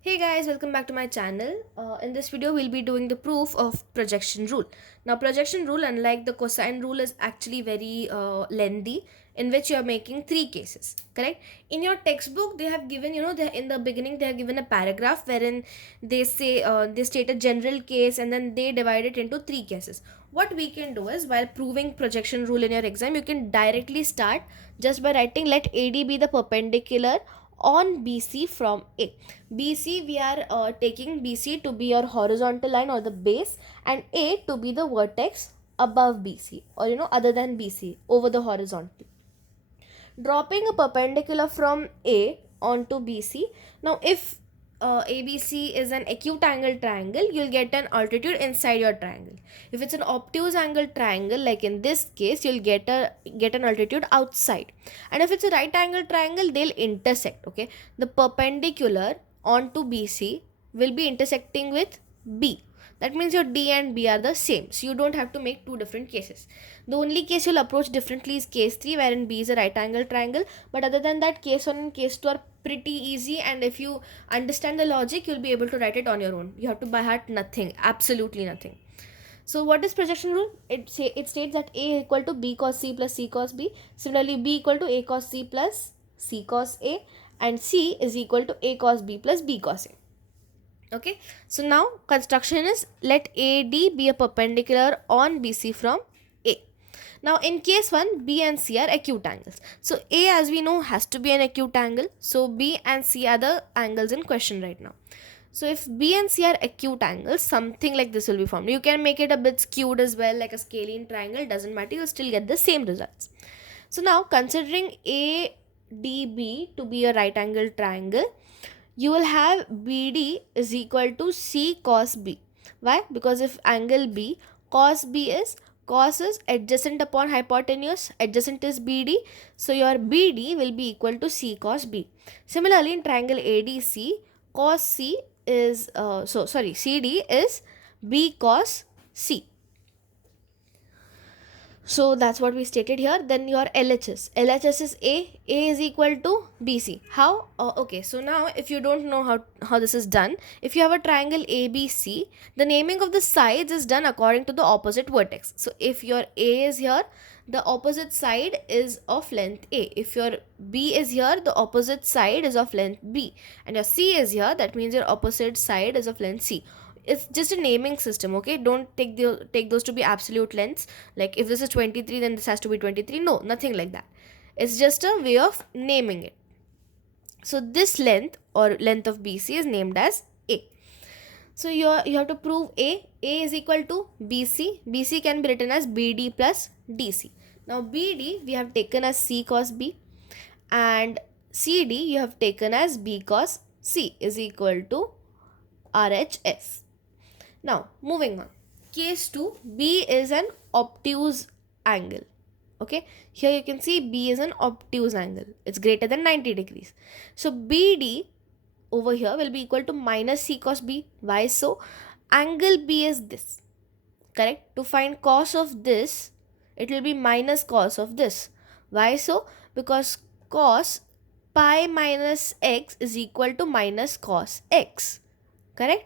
Hey guys, welcome back to my channel. In this video, we'll be doing the proof of projection rule. Now, projection rule, unlike the cosine rule, is actually very lengthy, in which you are making three cases. Correct? In your textbook, they have given, in the beginning, they have given a paragraph wherein they say they state a general case and then they divide it into three cases. What we can do is, while proving projection rule in your exam, you can directly start just by writing let AD be the perpendicular on BC from A. BC, we are taking BC to be your horizontal line or the base, and A to be the vertex above BC, or other than BC over the horizontal. Dropping a perpendicular from A onto BC. Now, if ABC is an acute angle triangle, you'll get an altitude inside your triangle. If it's an obtuse angle triangle, like in this case, you'll get an altitude outside. And if it's a right angle triangle, they'll intersect. Okay, the perpendicular onto BC will be intersecting with B. That means your D and B are the same. So you don't have to make two different cases. The only case you'll approach differently is case 3, wherein B is a right angle triangle. But other than that, case 1 and case 2 are pretty easy, and if you understand the logic, you'll be able to write it on your own. You have to by heart nothing, absolutely nothing. So what is projection rule? It states that A equal to B cos C plus C cos B. Similarly, B equal to A cos C plus C cos A, and C is equal to A cos B plus B cos A. Okay, so now construction is let AD be a perpendicular on BC from A. Now in case 1, B and C are acute angles. So A, as we know, has to be an acute angle. So B and C are the angles in question right now. So if B and C are acute angles, something like this will be formed. You can make it a bit skewed as well, like a scalene triangle, doesn't matter, you'll still get the same results. So now considering ADB to be a right angle triangle, you will have BD is equal to C cos B. Why? Because if angle B, cos B is, cos is adjacent upon hypotenuse, adjacent is BD, so your BD will be equal to C cos B. Similarly, in triangle ADC, cos C is, CD is B cos C. So that's what we stated here. Then your LHS. LHS is A. A is equal to BC. How? Okay, so now if you don't know how this is done, if you have a triangle ABC, the naming of the sides is done according to the opposite vertex. So if your A is here, the opposite side is of length A. If your B is here, the opposite side is of length B. And your C is here, that means your opposite side is of length C. It's just a naming system. Okay, don't take those to be absolute lengths, like if this is 23 then this has to be 23. No, nothing like that. It's just a way of naming it. So this length or length of BC is named as A. So you have to prove A is equal to BC. BC can be written as BD plus DC. Now BD we have taken as C cos B, and CD you have taken as B cos C is equal to RHS. Now, moving on. Case 2, B is an obtuse angle. Okay, here you can see B is an obtuse angle. It's greater than 90 degrees. So, BD over here will be equal to minus C cos B. Why so? Angle B is this. Correct? To find cos of this, it will be minus cos of this. Why so? Because cos pi minus x is equal to minus cos x. Correct?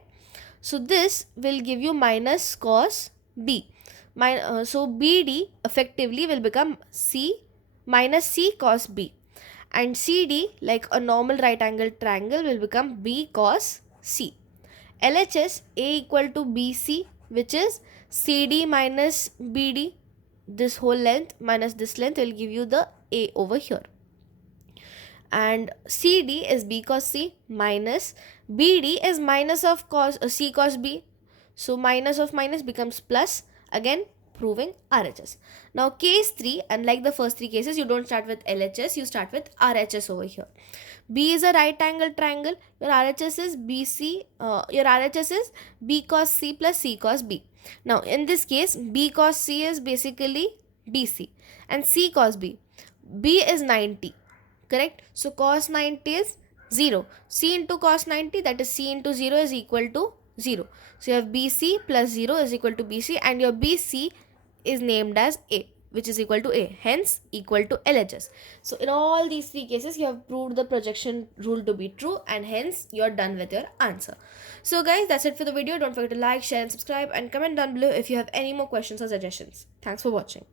So this will give you minus cos B. So BD effectively will become C minus C cos B. And CD, like a normal right angle triangle, will become B cos C. LHS, A equal to BC, which is CD minus BD. This whole length minus this length will give you the A over here. And CD is B cos C minus BD is minus of C cos B. So minus of minus becomes plus, again proving RHS. Now case 3, unlike the first 3 cases, you don't start with LHS, you start with RHS over here. B is a right angle triangle. Your RHS is BC, your RHS is B cos C plus C cos B. Now in this case, B cos C is basically BC and C cos B. B is 90. Correct? So cos 90 is 0. C into cos 90, that is C into 0 is equal to 0. So you have BC plus 0 is equal to BC, and your BC is named as A. which is equal to A, hence equal to LHS. So in all these three cases, you have proved the projection rule to be true, and hence you're done with your answer. So guys, that's it for the video. Don't forget to like, share and subscribe, and comment down below if you have any more questions or suggestions. Thanks for watching.